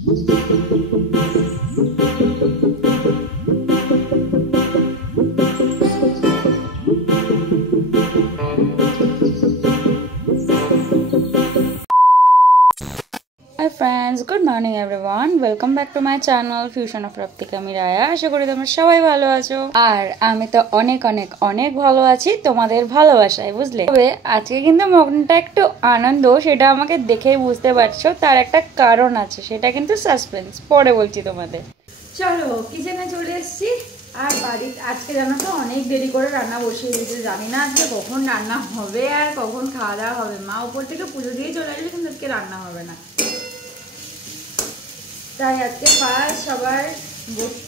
Hi friends, good morning everyone. Welcome back to my channel Fusion of Raptika Miraya. আশা করি তোমরা সবাই ভালো আছো আর আমি তো অনেক অনেক অনেক ভালো আছি তোমাদের ভালোবাসায়, বুঝলে। তবে আজকে কিন্তু মনটা একটু আনন্দ, সেটা আমাকে দেখেই বুঝতে পারছো। তার একটা কারণ আছে, সেটা কিন্তু সাসপেন্স, পরে বলছি তোমাদের। চলো কিচেনে চলে এসেছি। আর বাড়ির আজকে জানো তো অনেক দেরি করে রান্না বসিয়ে দিয়েছে। জানি না আজকে কখন রান্না হবে আর কখন খাওয়া দাওয়া হবে। মা উপর থেকে পুজো দিয়ে চলে আসলে কিন্তু আজকে রান্না হবে না। তাই আজকে ফার্স্ট সবার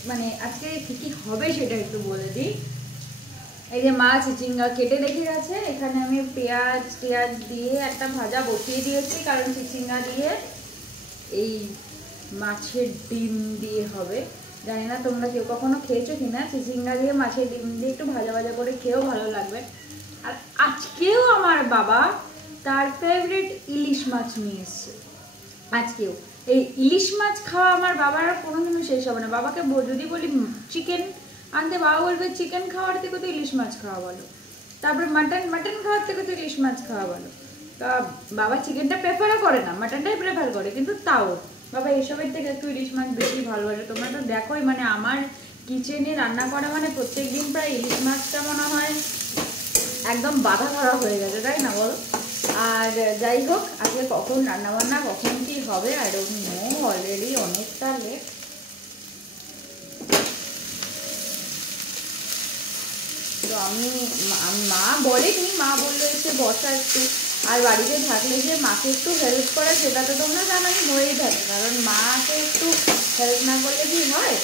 মানে আজকে কি কি হবে সেটা একটু বলে দিই। এই যে মাছ চিচিঙ্গা কেটে রেখে গেছে, এখানে আমি পেঁয়াজ টেয়াজ দিয়ে একটা ভাজা বসিয়ে দিয়েছি, কারণ চিচিঙ্গা দিয়ে এই মাছের ডিম দিয়ে হবে। জানি না তোমরা কেউ কখনো খেয়েছো কিনা, চিচিঙ্গা দিয়ে মাছের ডিম দিয়ে একটু ভাজা ভাজা করে খেয়েও ভালো লাগবে। আর আজকেও আমার বাবা তার ফেভারিট ইলিশ মাছ নিয়ে এসছে। আজকেও এই ইলিশ মাছ খাওয়া আমার বাবার কোনোদিনও শেষ হবে না। বাবাকে যদি বলি চিকেন আনতে, বাবা বলবে চিকেন খাওয়ার থেকে তো ইলিশ মাছ খাওয়া বলো। তারপরে মাটন খাওয়ার থেকে তো ইলিশ মাছ খাওয়া বলো। তা বাবা চিকেনটা প্রেফারও করে না, মাটনটাই প্রেফার করে, কিন্তু তাও বাবা এসবের থেকে একটু ইলিশ মাছ বেশি ভালোবাসে। তোমরা তো দেখোই, মানে আমার কিচেনে রান্না করা মানে প্রত্যেক দিন প্রায় ইলিশ মাছটা মনে হয় একদম বাধা ধরা হয়ে গেছে, তাই না বলো। আর যাই হোক, আজকে কখন রান্নাবান্না কখন কি হবে আই ডোন্ট নো, অলরেডি অনেকটা লেট। তো আমি মা বলেনি, মা বললো এসে বসা একটু। আর বাড়িতে থাকলে যে মাকে একটু হেল্প করে সেটা তো তোমরা জানোই, হয়েই থাকে। কারণ মাকে একটু হেল্প না করলে কি হয়,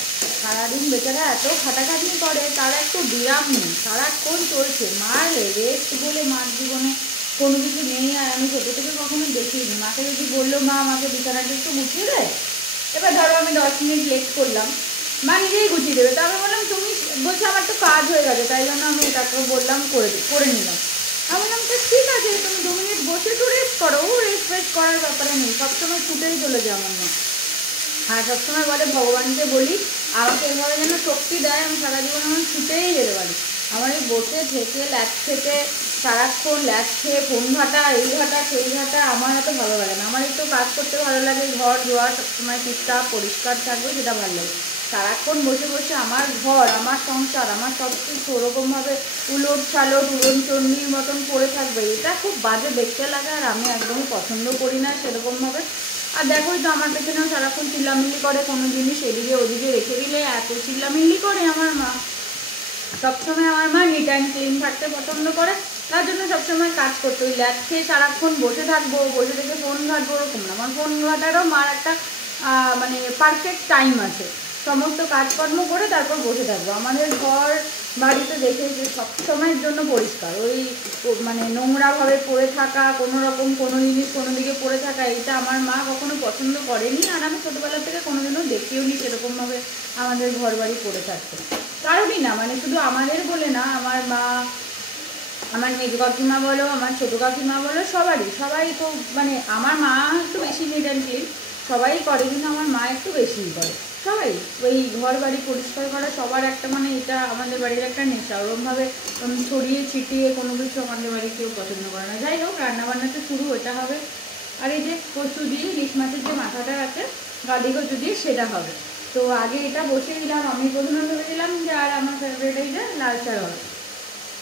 সারাদিন বেচারা এত খাটাখাটনি করে, তার একটু বিরাম নেই, সারাক্ষণ চলছে। মার রেস্ট বলে মার জীবনে কোনো কিছু নেই। আর আমি ছোটো থেকে কখনো দেখিনি মাকে যদি বললো মা আমাকে বিছানাটা একটু গুছিয়ে দেয়, এবার ধরো আমি 10 মিনিট লেট করলাম, মা নিজেই গুছিয়ে দেবে। তো আমি বললাম তুমি বলছো আমার তো কাজ হয়ে গেছে, তাই জন্য আমি তাকে বললাম করে নিলাম। আমি বললাম তো ঠিক আছে, তুমি 2 মিনিট বসে একটু রেস্ট করো। ও রেস্ট করার ব্যাপারে নেই, সবসময় ছুটেই চলে যায় আমার মা। আর সবসময় বলে ভগবানকে বলি আমাকে এভাবে যেন শক্তি দেয়, আমি সারা জীবন আমার ছুটেই যেতে পারি। আমার এই বসে থেকে ল্যাচ থেকে সারাক্ষণ ল্যাচ খেয়ে ফোন ঘাটা, এই ঘাটা সেই ঘাটা আমার এত ভালো লাগে না। আমার একটু কাজ করতে ভালো লাগে, ঘর ধোয়া সবসময় ঠিকঠাক পরিষ্কার থাকবে সেটা ভালো লাগে। সারাক্ষণ বসে বসে আমার ঘর, আমার সংসার, আমার সব কিছু ওরকমভাবে উলট সালট উড়নচণ্ডীর মতন পড়ে থাকবে, এটা খুব বাজে দেখতে লাগে। আর আমি একদমই পছন্দ করি না সেরকমভাবে। আর দেখোই তো আমার পেছনেও সারাক্ষণ চিল্লামিল্লি করে, কোনো জিনিস এদিকে ওদিকে রেখে দিলে এত চিল্লামিল্লি করে আমার মা। সবসময় আমার মা নিট অ্যান্ড ক্লিন থাকতে পছন্দ করে, তার জন্য সবসময় কাজ করতে। ওই ল্যাচ খেয়ে সারাক্ষণ বসে থাকবো, বসে থেকে ফোন ঘাটবো, ওরকম না। আমার ফোন ঘাটারও মার একটা মানে পারফেক্ট টাইম আছে। সমস্ত কাজকর্ম করে তারপর বসে থাকবো। আমাদের ঘর বাড়িতে দেখে যে সবসময়ের জন্য পরিষ্কার, ওই মানে নোংরাভাবে পড়ে থাকা, কোনো রকম কোনো জিনিস কোনো দিকে পড়ে থাকা, এটা আমার মা কখনো পছন্দ করেনি। আর আমি ছোটোবেলা থেকে কোনোদিনও দেখিও নি সেরকমভাবে আমাদের ঘর বাড়ি পড়ে থাকতে। কারণই না, মানে শুধু আমাদের বলে না, আমার মা, আমার মেজ কাকিমা বলো, আমার ছোটো কাকিমা বলো, সবাই তো মানে আমার মা একটু বেশি নিট অ্যান্ড ক্লিন, সবাই করে, কিন্তু আমার মা একটু বেশিই করে। সবাই ওই ঘর বাড়ি পরিষ্কার করা সবার একটা, মানে এটা আমাদের বাড়ির একটা নেশা। ওরমভাবে ছড়িয়ে ছিটিয়ে কোনো কিছু আমাদের বাড়ি কেউ পছন্দ করে না। যাই হোক, রান্নাবান্নাটা শুরু ওটা হবে। আর এই যে কচু দিয়ে ইলিশ মাছের যে মাথাটা আছে গাদি কচু দিয়ে, সেটা হবে। তো আগে এটা বসিয়ে দিলাম। আমি প্রথমে ভেবেছিলাম যে আর আমার ফেভারিট এই যে লাল শাক হবে,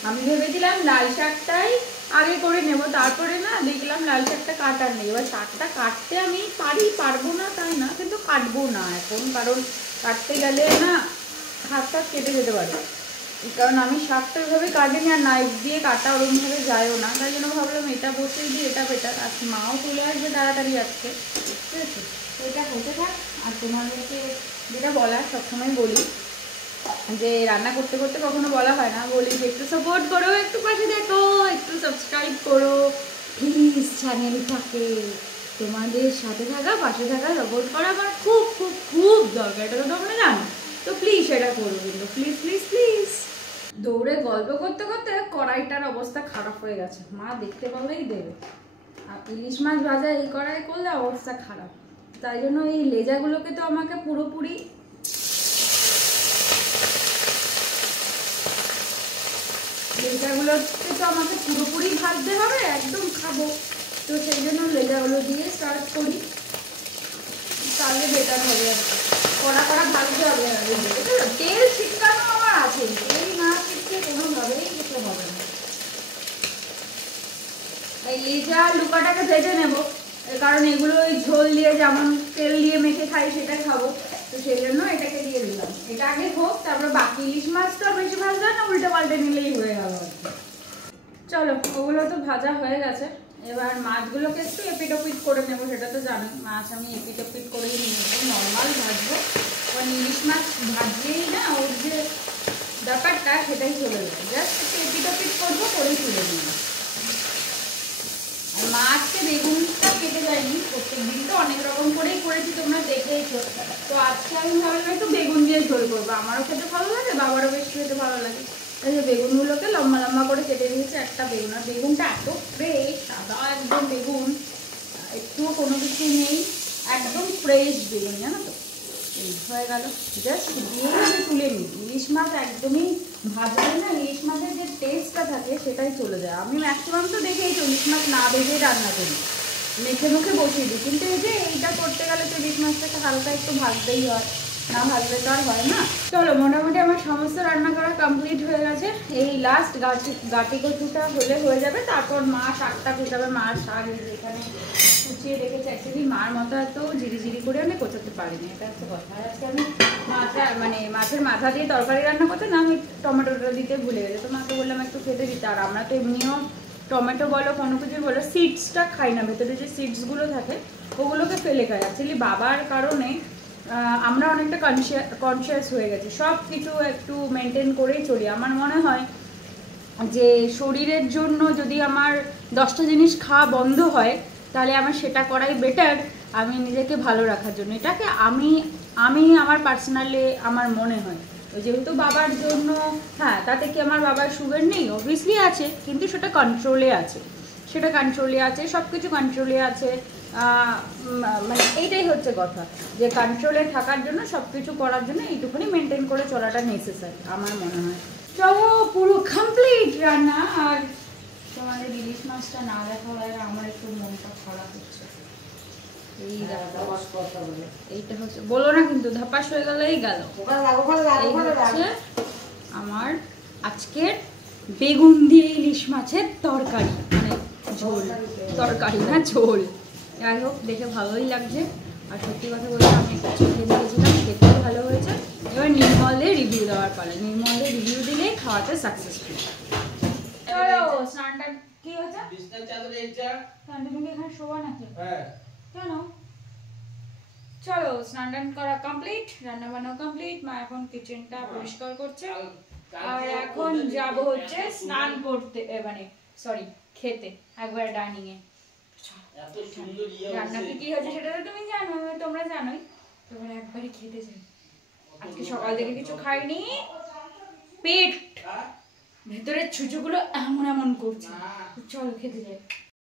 আমি ভেবেছিলাম লাল শাকটাই আগে করে নেব। তারপরে না দেখলাম লাল শাকটা কাটার নেই। এবার শাকটা কাটতে আমি পারবো না তাই না, কিন্তু কাটবো না এখন, কারণ কাটতে গেলে না হাত কেটে যেতে পারে। কারণ আমি শাকটা ওইভাবে কাটিনি, আর নাইফ দিয়ে কাটা ওরকমভাবে যায়ও না, তাই জন্য ভাবলাম এটা বসিয়ে দিই, এটা বেটার। আর মাও চলে আসবে তাড়াতাড়ি আজকে, ঠিক আছে। তো এটা হতে থাক। আর তোমাদেরকে যেটা বলার সবসময় বলি, যে রান্না করতে করতে কখনো বলা হয় না, বলি যে একটু সাপোর্ট করো, একটু পাশে দেখো, একটু সাবস্ক্রাইব করো প্লিজ চ্যানেলটাকে। তোমাদের সাথে থাকা, পাশে থাকা, সাপোর্ট করা আমার খুব খুব খুব দরকার, এটা তো তোমরা জানো। তো প্লিজ সেটা করো কিন্তু, প্লিজ প্লিজ প্লিজ। দৌড়ে গল্প করতে করতে কড়াইটার অবস্থা খারাপ হয়ে গেছে, মা দেখতে পারলেই দেবে। আর ইলিশ মাছ ভাজা এই কড়াই করলে অবস্থা খারাপ। তাই জন্য এই লেজাগুলোকে তো আমাকে পুরোপুরি ভাজতে হবে, একদম খাবো। তো সেই জন্য লেজাগুলো দিয়ে স্টার্ট করি, তাহলে বেটার হবে। আর কড়া ভাজতে হবে। তেল ছিটকানো আমার আছে, তেল না ছিটকে কোনোভাবেই কিছু হবে না। এই লেজা লুকাটাকে ভেজে নেবো, কারণ এগুলো ওই ঝোল দিয়ে যেমন তেল দিয়ে মেখে খাই সেটা খাবো, তো সেই জন্য এটাকে দিয়ে দিলাম। এটা আগে হোক, তারপরে বাকি ইলিশ মাছ তো বেশি ভাজা না, উল্টে পাল্টে নিলেই হয়ে গেল। চলো, ওগুলো তো ভাজা হয়ে গেছে। এবার মাছগুলোকে একটু এপিট ওপিট করে নেবো, সেটা তো জানো। মাছ আমি এপিট ওপিট করেই নিয়ে নেবো, নর্মাল ভাজবো। কারণ ইলিশ মাছ ভাজলেই না ওর যে ব্যাপারটা সেটাই চলে যায়, জাস্ট একটু এপিট ওপিট করবো, করেই তুলে নিই। আর মাছকে বেগুনটা কেটে যায়নি, প্রত্যেক দিন তো অনেক রকম করেই করেছি, তোমরা দেখেইছো। তো আজকে আমি ভাবলাম একটু বেগুন দিয়ে ঝোল করবো, আমারও খেতে ভালো লাগে, বাবারও বেশ খেতে ভালো লাগে। এই যে বেগুনগুলোকে লম্বা লম্বা করে কেটে দিয়েছে একটা বেগুন। আর বেগুনটা এত ফ্রেশ, সাদা একদম বেগুন, একটুও কোনো কিছু নেই, একদম ফ্রেশ বেগুন, জানো তো। এই হয়ে গেল, জাস্ট দিয়ে আমি তুলে নিই। ইলিশ মাছ একদমই ভাজলে না ইলিশ মাছের যে টেস্টটা থাকে সেটাই চলে যায়। আমি ম্যাক্সিমাম তো দেখেই তো ইলিশ মাছ না ভেজেই রান্না করি, মেখে মুখে বসিয়ে দিই। কিন্তু এই যে এইটা করতে গেলে তো ইলিশ মাছটাকে হালকা একটু ভাজতেই হয়, না ভাজলে তো আর হয় না। চলো, মোটামুটি আমার সমস্ত রান্না করা কমপ্লিট হয়ে গেছে। এই লাস্ট গাটি কচুটা হলে হয়ে যাবে। তারপর মা শাকটা কুচাবে। মার শাক এখানে কুচিয়ে রেখেছে। অ্যাকচুয়ালি মার মতো এত ঝিরি করে আমি কোচাতে পারিনি, এটা হচ্ছে কথা। আর আজকে আমি মাছের মাথা দিয়ে তরকারি রান্না করতে না, আমি টমেটোটা দিতে ভুলে গেছি। তো মাকে বললাম একটু খেতে দিতে। আর আমরা তো এমনিও টমেটো বলো কোনো কিছু বলো সিডসটা খাই না, ভেতরে যে সিডসগুলো থাকে ওগুলোকে ফেলে খাই। অ্যাকচুয়ালি বাবার কারণে আমরা অনেকটা কনসিয়াস হয়ে গেছি, সব কিছু একটু মেনটেন করেই চলি। আমার মনে হয় যে শরীরের জন্য যদি আমার 10টা জিনিস খাওয়া বন্ধ হয়, তাহলে আমার সেটা করাই বেটার, আমি নিজেকে ভালো রাখার জন্য। এটাকে আমি আমার পার্সোনালি আমার মনে হয়। যেহেতু বাবার জন্য, হ্যাঁ, তাতে কি আমার বাবার সুগার নেই? অবভিয়াসলি আছে, কিন্তু সেটা কন্ট্রোলে আছে, সব কিছু কন্ট্রোলে আছে। মানে এইটাই হচ্ছে কথা, যে কন্ট্রোলে থাকার জন্য সব কিছু করার জন্য এইটুকুনি মেনটেন করে চলাটা নেসেসারি আমার মনে হয়। চলো, পুরো কমপ্লিট রান্না। আর তোমাদের ইলিশ মাছটা না দেখা হয় আমার একটু মনটা খারাপ হচ্ছে। এইটা হচ্ছে, বলো না কিন্তু, ধাপাস হয়ে গেলেই গেল। আমার আজকের বেগুন দিয়ে ইলিশ মাছের তরকারি, মানে ঝোল, তরকারি না ঝোল। যাই হোক, দেখে ভালোই লাগছে। আর সত্যি কথা বলতে আমি একটু চোখে দেখেছিলাম, খেতেও ভালো হয়েছে। এবার নির্মলে রিভিউ দেওয়ার পালে, নির্মলে রিভিউ দিলেই খাওয়াতে সাকসেসফুল। স্নানটা কি হচ্ছে? তুমি কি এখানে শোবা নাকি? কেন? চলো, স্নান টান করা কমপ্লিট, রান্না বান্না কমপ্লিট। মা এখন কিচেনটা পরিষ্কার করছে। আর এখন যাব হচ্ছে স্নান করতে, মানে সরি, খেতে একবার ডাইনিং এ। রান্নাতে কি হচ্ছে সেটা তো তুমি জানো, তোমরা জানোই। তোমরা একবারই খেতে যাই। আজকে সকাল থেকে কিছু খাইনি, পেট ভেতরের ছুঁচোগুলো এমন করছে। চলো খেতে যাই।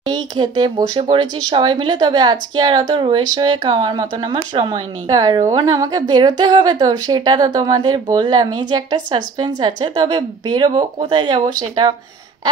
এই খেতে বসে পড়েছি সবাই মিলে। তবে আজকে আর অত রয়ে খাওয়ার মতন আমার সময় নেই, কারণ আমাকে বেরোতে হবে। তো সেটা তো তোমাদের বললামই যে একটা সাসপেন্স আছে। তবে বেরোবো, কোথায় যাব সেটা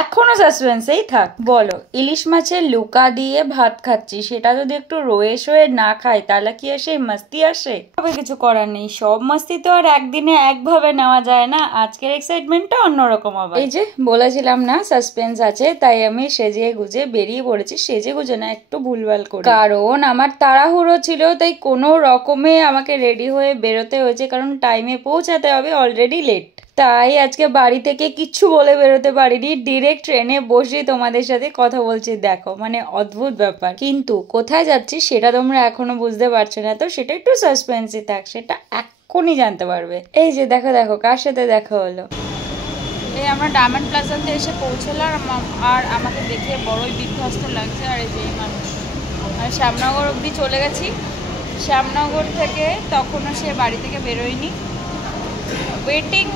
এখনো সাসপেন্সেই থাক। বলো, ইলিশ মাছের লুকা দিয়ে ভাত খাচ্ছি, সেটা যদি একটু রয়ে না খাই তাহলে কি আসে মাস্তি আসে? তবে কিছু করার নেই, সব মাস্তি তো আর একদিনে একভাবে নেওয়া যায় না। আজকের এক্সাইটমেন্টটা অন্যরকম হবে। এই যে বলেছিলাম না সাসপেন্স আছে, তাই আমি সেজে গুজে বেরিয়ে পড়েছি। সেজে গুজে না, একটু ভুলভাল করে, কারণ আমার তাড়াহুড়ো ছিল, তাই কোনো রকমে আমাকে রেডি হয়ে বেরোতে হয়েছে, কারণ টাইমে পৌঁছাতে হবে, অলরেডি লেট। তাই আজকে বাড়ি থেকে কিচ্ছু বলে বেরোতে পারিনি, ডিরেক্ট ট্রেনে বসে তোমাদের সাথে কথা বলছি। দেখো, মানে অদ্ভুত ব্যাপার। কিন্তু কোথায় যাচ্ছি সেটা তোমরা এখনো বুঝতে পারছো না, তো সেটা একটু সাসপেন্সই থাক, সেটা এক্ষুনি জানতে পারবে। এই যে দেখো কার সাথে দেখা হলো। এই আমরা ডায়মন্ড প্লাজাতে এসে পৌঁছলাম, আর আমাকে দেখে বড়ই বিধ্বস্ত লাগছে। আর এই যে মানুষ, মানে শ্যামনগর অবধি চলে গেছি। শ্যামনগর থেকে তখনও সে বাড়ি থেকে বেরোয়নি, ওয়েটিং।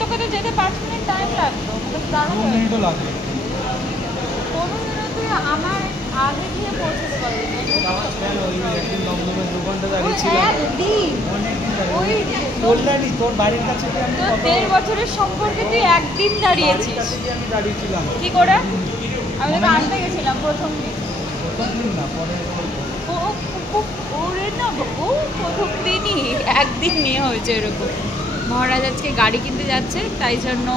তোকে তো যেতে 5 মিনিট টাইম লাগতো, 15 মিনিটও লাগে। 15 মিনিট আগে গিয়ে পৌঁছতে পারবে না। কেন ওই একদিন দমদমের 2 ঘন্টা দাঁড়িয়েছিলাম। অনেকদিন দাঁড়িয়ে তোর বাড়ির কাছে গিয়ে আমি 1.5 বছরের সম্পর্কে তুই একদিন দাঁড়িয়েছিস। কাছে গিয়ে আমি দাঁড়িয়েছিলাম। কি করে? আমি তো আনতে গেছিলাম প্রথম দিন। প্রথম দিন না, পরে ওরে না বাবু, প্রথম দিনই একদিন নিয়ে হয়েছে এরকম। মহারাজ আজকে গাড়ি কিনতে যাচ্ছে, তাই জন্য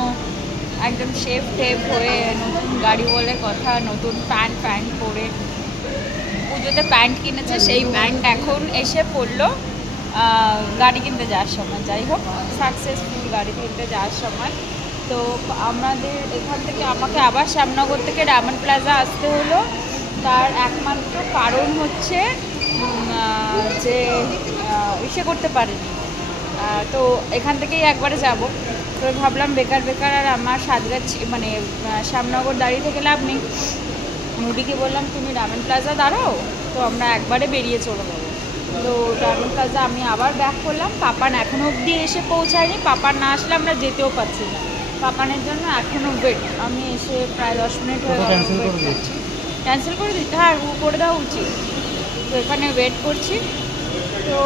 একদম শেফ টেপ হয়ে নতুন গাড়ি বলে কথা, নতুন প্যান্ট পরে, পুজোতে প্যান্ট কিনেছে, সেই প্যান্ট এখন এসে পড়লো গাড়ি কিনতে যাওয়ার সময়। যাই হোক, সাকসেসফুল গাড়ি কিনতে যাওয়ার সময়। তো আমাদের এখান থেকে আমাকে আবার শ্যামনগর থেকে ডায়মন্ড প্লাজা আসতে হলো। তার একমাত্র কারণ হচ্ছে যে ইসে করতে পারিনি, তো এখান থেকেই একবারে যাব। তো ভাবলাম বেকার আর আমার সাতগাছ মানে শ্যামনগর দাঁড়িয়ে থেকে লাভ নেই। নুডিকে বললাম তুমি ডায়মন্ড প্লাজা দাঁড়াও, তো আমরা একবারে বেরিয়ে চলে যাবো। তো ডায়মন্ড প্লাজা আমি আবার ব্যাক করলাম। পাপান এখনও অবধি এসে পৌঁছায়নি। পাপান না আসলে আমরা যেতেও পারছি না। পাপানের জন্য এখনও ওয়েট। আমি এসে প্রায় 10 মিনিট হয়ে গেল ওয়েট করছি। ক্যান্সেল করে দিতে? হ্যাঁ, করে দেওয়া উচিত। তো এখানে ওয়েট করছি। তো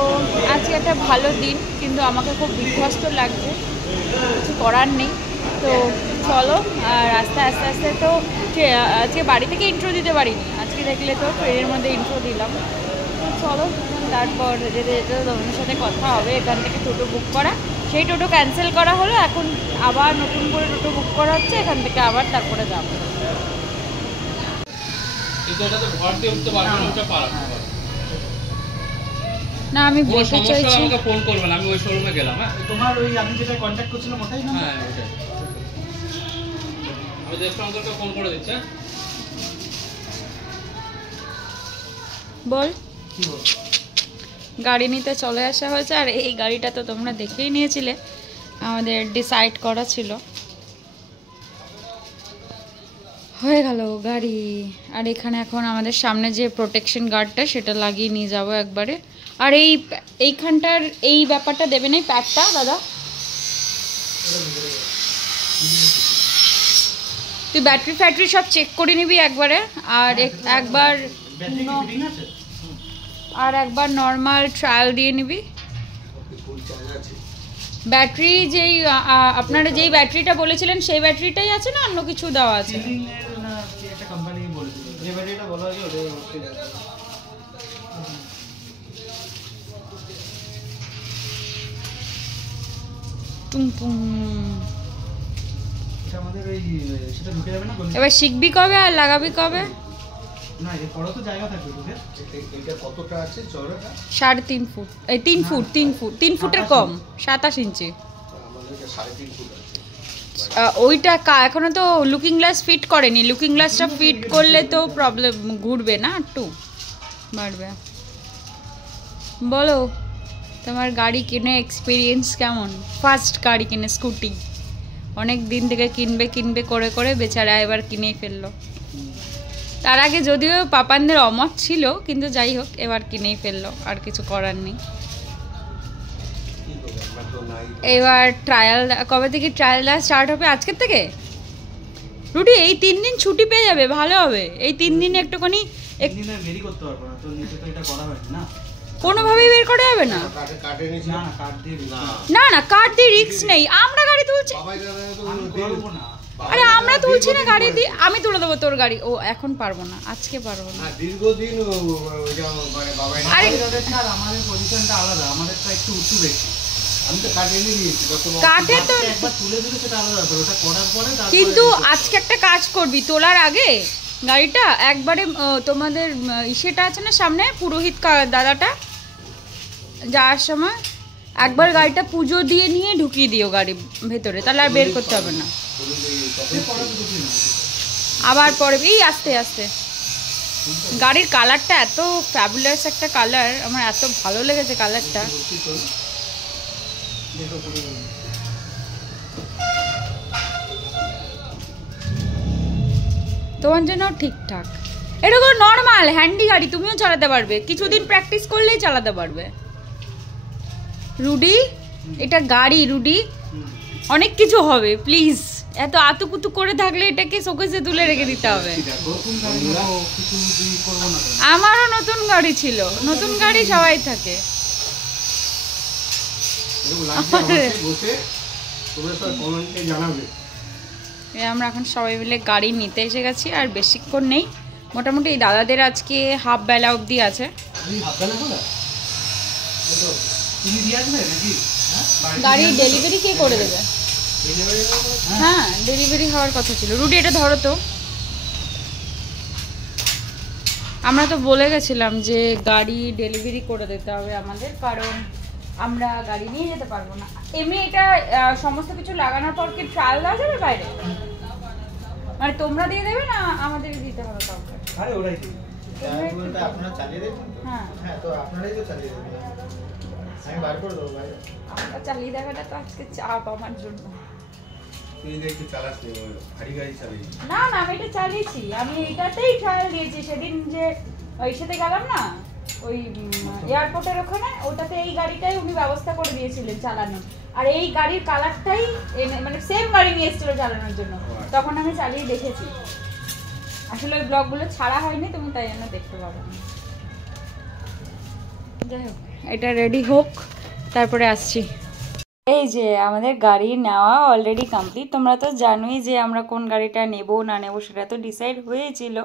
আজকে একটা ভালো দিন, কিন্তু আমাকে খুব বিধ্বস্ত লাগছে, কিছু করার নেই। তো চলো, আর আস্তে আস্তে তো আজকে বাড়ি থেকে ইন্ট্রো দিতে পারিনি। আজকে দেখলে তো ট্রেনের মধ্যে ইন্ট্রো দিলাম। তো চলো, তারপর যেতে তোমাদের সাথে কথা হবে। এখান থেকে টোটো বুক করা, সেই টোটো ক্যান্সেল করা হলো, এখন আবার নতুন করে টোটো বুক করা হচ্ছে। এখান থেকে আবার তারপরে যাবো। না, আমি বলতে চাইছি আমাকে ফোন করবেন, আমি ওই শোরুমে গেলাম। হ্যাঁ, তোমার ওই আমি যেটা কন্ট্যাক্ট করছিলাম ওটাই না? হ্যাঁ, ওটাই। আমি দেশপ্রাণ অঙ্কলকে ফোন করে দিচ্ছি। বল। কি বল? গাড়ি নিতে চলে আসা হয়েছে, আর এই গাড়িটা তো তোমরা দেখেই নিয়েছিলে, আমাদের ডিসাইড করা ছিল। হয়ে গেল গাড়ি। আর এখানে এখন আমাদের সামনে যে প্রোটেকশন গার্ডটা, সেটা লাগিয়ে নিয়ে যাবো একবারে। আর এইখানটার এই ব্যাপারটা দেবে না, প্যাকটা দাদা? তুই ব্যাটারি ফ্যাটারি সব চেক করে নিবি একবারে। আর একবার নর্মাল ট্রায়াল দিয়ে নিবি। ব্যাটারি যেই আপনারা যেই ব্যাটারিটা বলেছিলেন সেই ব্যাটারিটাই আছে না অন্য কিছু দেওয়া আছে? এবার শিখবি কবে আর লাগাবি কবে? না, এর পরে তো জায়গা থাকবে তোদের। এটা কতটা আছে চওড়াটা? 3.5 ফুট। এই 3 ফুট 3 ফুটের কম, 27 ইঞ্চি। আমাদের 3.5 ফুট আছে। ওইটা এখনো তো লুকিং গ্লাস ফিট করেনি। লুকিং গ্লাসটা ফিট করলে তো প্রবলেম, ঘুরবে না, একটু বাড়বে। বলো, তোমার গাড়ি কিনে এক্সপিরিয়েন্স কেমন? ফার্স্ট গাড়ি কিনে স্কুটি, অনেক দিন থেকে কিনবে করে বেচারা এবার কিনেই ফেললো। তার আগে যদিও পাপানদের অমত ছিল, কিন্তু যাই হোক এবার কিনেই ফেললো, আর কিছু করার নেই। এবার ট্রায়াল কবে থেকে ট্রায়াল দেওয়া স্টার্ট হবে? আজকের থেকে? রুটি, এই 3 দিন ছুটি পেয়ে যাবে, ভালো হবে। এই 3 দিন একটুখানি কোনোভাবেই বের করা যাবে না। না, কার্ড দিয়ে রিস্ক নেই। আমরা গাড়ি তুলছি, আরে আমরা তুলছি না গাড়ি দিয়ে। আমি তুলে দেবো তোর গাড়ি। ও এখন পারবো না, আজকে পারবো না। দীর্ঘদিন আমাদের পজিশনটা আলাদা, আমাদেরটা একটু উঁচু বেশি। আমি তো কাটে নিয়ে দিয়েছি, কাটে তো একবার তুলে দিলে সেটা আলাদা ব্যাপার, ওটা করার পরে। কিন্তু আজকে একটা কাজ করবি, তোলার আগে গাড়িটা একবারে তোমাদের সেটা আছে না সামনে পুরোহিত দাদাটা, যাওয়ার সময় একবার গাড়িটা পুজো দিয়ে নিয়ে ঢুকিয়ে দিও গাড়ি ভেতরে, তাহলে আর বের করতে হবে না। আবার পরে এই আস্তে আস্তে। গাড়ির কালারটা এত ফ্যাবুলাস একটা কালার, আমার এত ভালো লেগেছে কালারটা। তোমার জন্য ঠিকঠাক। এটা কোনো নর্মাল হ্যান্ডি গাড়ি, তুমিও চালাতে পারবে, কিছুদিন প্র্যাকটিস করলেই চালাতে পারবে। রুডি, এটা গাড়ি রুডি, অনেক কিছু হবে, প্লিজ এত আতুকুতু করে থাকলে এটাকে শোকেসে তুলে রেখে দিতে হবে। আমারও নতুন গাড়ি ছিল, নতুন গাড়ি সবাই থাকে। আমরা এখন সবাই মিলে গাড়ি নিতে এসে গেছি, আর বেশিক্ষণ নেই, মোটামুটি দাদাদের আজকে হাফ বেলা অবধি আছে। গাড়ি ডেলিভারি কে করে দেবে? হ্যাঁ ডেলিভারি হওয়ার কথা ছিল। রুটি এটা ধরো তো। আমরা তো বলে গেছিলাম যে গাড়ি ডেলিভারি করে দিতে হবে আমাদের, কারণ আমরা গাড়ি নিয়ে যেতে পারবো না। এমনি এটা সমস্ত কিছু লাগানোর পর কি ট্রায়াল দেওয়া যাবে বাইরে? মানে তোমরা দিয়ে দেবে না আমাদের দিতে হবে কাউকে? আরে ওরাই দিবে। আপনারা চালিয়ে দেবেন? হ্যাঁ হ্যাঁ, তো আপনারাই তো চালিয়ে দেবেন, আমি বার করে দেবো ভাই। আমরা চালিয়ে দেওয়াটা তো আজকে চাপ আমার জন্য। তুই একটু চালাস নি, ভারী গাড়ি চালিয়ে। না না, আমি এটা চালিয়েছি, আমি এটাতেই ট্রায়াল দিয়েছি। সেদিন যে ওই সাথে গেলাম না ওই এয়ারপোর্টের ওখানে, ওটাতে এই গাড়িটাই উনি ব্যবস্থা করে দিয়েছিলেন চালানো। আর এই গাড়ির কালারটাই মানে সেম গাড়ি নিয়ে এসেছিল চালানোর জন্য, তখন আমি চালিয়ে দেখেছি। আসলে ওই ব্লগগুলো ছাড়া হয়নি, তুমি তাই জন্য দেখতে পাবে না। যাই হোক, এটা রেডি হোক, তারপরে আসছি। এই যে আমাদের গাড়ি নেওয়া অলরেডি কমপ্লিট। তোমরা তো জানোই যে আমরা কোন গাড়িটা নেব না নেব সেটা তো ডিসাইড হয়েছিল,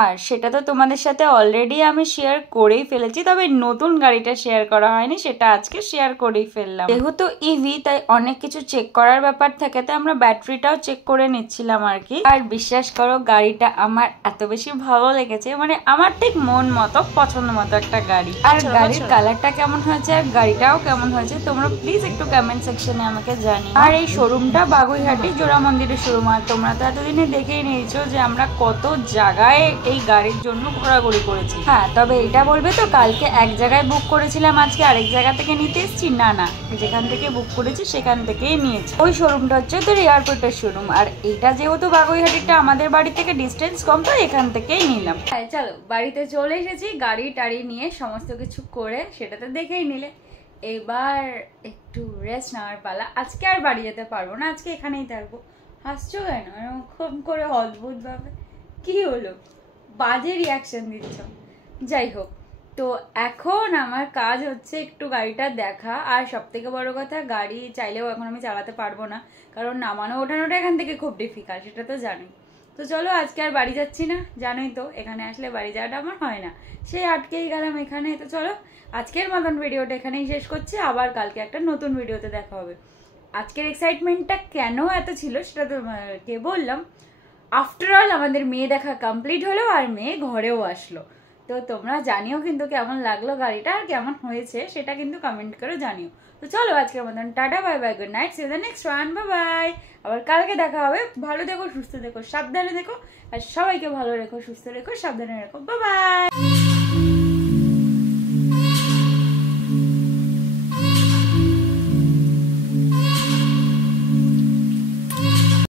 আর সেটা তো তোমাদের সাথে অলরেডি আমি শেয়ার করেই ফেলেছি। তবে নতুন গাড়িটা শেয়ার করা হয়নি, সেটা আজকে শেয়ার করেই ফেললাম। যেহেতু ইভি, তাই অনেক কিছু চেক করার ব্যাপার থাকে, তাই আমরা ব্যাটারিটাও চেক করে নিচ্ছিলাম আর কি। আর বিশ্বাস করো, গাড়িটা আমার এত বেশি ভালো লেগেছে, মানে আমার ঠিক মন মতো পছন্দ মতো একটা গাড়ি। আর গাড়ির কালারটা কেমন হয়েছে আর গাড়িটাও কেমন হয়েছে তোমরা প্লিজ একটু কমেন্ট সেকশনে আমাকে জানিও। আর এই শোরুমটা বাগুইহাটি জোড়া মন্দিরের শোরুম। আর তোমরা তো এতদিনে দেখেই নিয়েছো যে আমরা কত জায়গায় এই গাড়ির জন্য ঘোরাঘুরি করেছি। হ্যাঁ, তবে এটা বলবে তো কালকে এক জায়গায় বুক করেছিলাম, আজকে আরেক জায়গা থেকে নিতে এসেছি। না না, যেখান থেকে বুক করেছি সেখান থেকেই নিয়েছি। ওই শোরুমটা হচ্ছে তোর এয়ারপোর্টের শোরুম, আর এটা যেহেতু বাগুইহাটিটা আমাদের বাড়ি থেকে ডিস্টেন্স কম, তো এখান থেকেই নিলাম। হ্যাঁ চলো, বাড়িতে চলে এসেছি, গাড়ি টাড়ি নিয়ে সমস্ত কিছু করে, সেটা তো দেখেই নিলে। এবার একটু রেস্ট নেওয়ার পালা। আজকে আর বাড়ি যেতে পারবো না, আজকে এখানেই থাকবো। হাসছো কেন খুব করে অদ্ভুত ভাবে? কি হলো, বাজে রিয়াকশন দিচ্ছ? যাই হোক, তো এখন আমার কাজ হচ্ছে একটু গাড়িটা দেখা। আর সব থেকে বড় কথা, গাড়ি চাইলেও এখন আমি চালাতে পারবো না, কারণ নামানো ওঠানোটা এখান থেকে খুব ডিফিকাল্ট, সেটা তো জানোই। তো চলো, আজকে আর বাড়ি যাচ্ছি না, জানোই তো এখানে আসলে বাড়ি যাওয়াটা আমার হয় না, সেই আটকেই গেলাম এখানে। তো চলো, আজকের মতন ভিডিওটা এখানেই শেষ করছি, আবার কালকে একটা নতুন ভিডিওতে দেখা হবে। আজকের এক্সাইটমেন্টটা কেন এত ছিল সেটা তোমাকে বললাম। আফটার অল আমাদের মেয়ে দেখা কমপ্লিট হলো, আর মেয়ে ঘরেও আসলো। তো তোমরা জানিও কিন্তু কেমন লাগলো গাড়িটা, আর কেমন হয়েছে সেটা কিন্তু কমেন্ট করে জানিও। তো চলো, আজকের মতন tata, bye bye, good night, see you the next one, bye bye. আবার কালকে দেখা হবে। ভালো দেখো, সুস্থ দেখো, সাবধানে দেখো, আর সবাইকে ভালো রেখো, সুস্থ রেখো, সাবধানে রেখো। Bye bye.